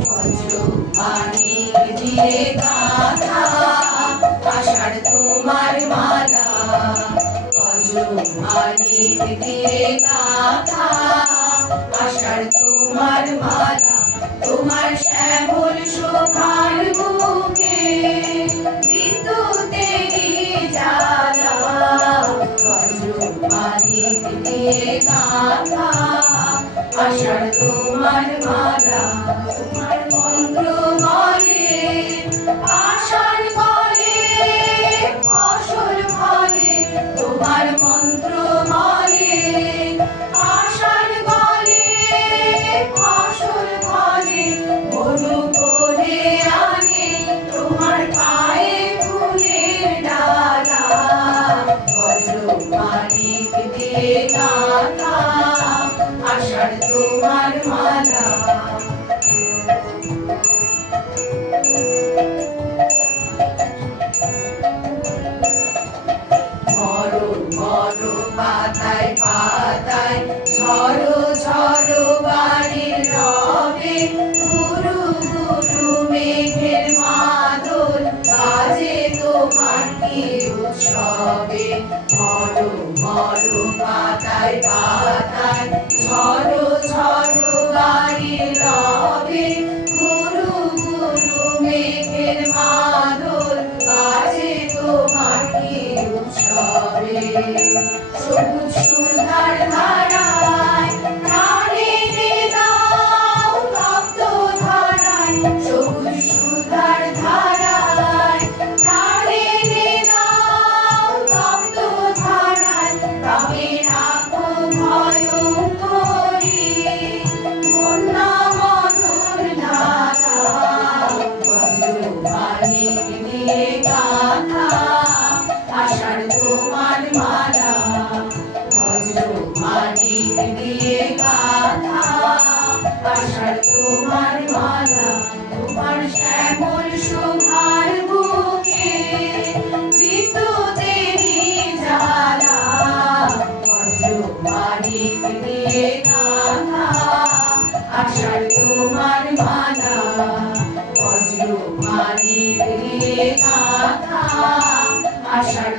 বজ্র মানিক দিয়ে গাঁথা আষাঢ় তোমার মালা। বজ্র মানিক দিয়ে গাঁথা আষাঢ় তোমার মালা। তোমার শ্যামল শোভার বুকে বিদ্যুতেরই জ্বালা। বজ্র মানিক দিয়ে গাঁথা আষাঢ় তোমার মালা। তোমার মন্ত্র বলে আষাঢ় বলে ফসল ফলে। তোমার মন্ত্র বলে আষাঢ় বলে ফসল ফলে। মরু করে আনে তোমার পায়ে ফুলের ডালা। বজ্র মানিক দিয়ে গাঁথা আষাঢ় তোমার মালা। ঝড়ো ঝড়ো পাতায় পাতায় ঝড়ো ঝড়ো বাড়ির রবে। গুরু গুরু মেঘের মাদল বাজে তোমার কি উৎসবে। ঝড়ো ঝড়ো পাতায় পাতায় ঝড়ো ঝড়ো বাড়ির রবে। গুরু গুরু মেঘের মাদল বাজে তোমার কি উৎসবে। সবুজ সুধার ধারায় প্রাণে দাও তপ্ত ধারায়। সবুজ সুধার ধারায় প্রাণে দাও তপ্ত ধারায়। তবে রাখো ভয়ঙ্করী বন্যা মধুর ধারা। বজ্র মানিক দিয়ে গাঁথা আষাঢ় তোমার মালা। বজ্র মানিক দিয়ে গাঁথা আষাঢ় তোমার মালা। তোমার শ্যামল শোভার বুকে বিদ্যুতেরই জ্বালা। বজ্র মানিক দিয়ে গাঁথা আষাঢ় তোমার মালা। বজ্র মানিক দিয়ে গাঁথা আষাঢ়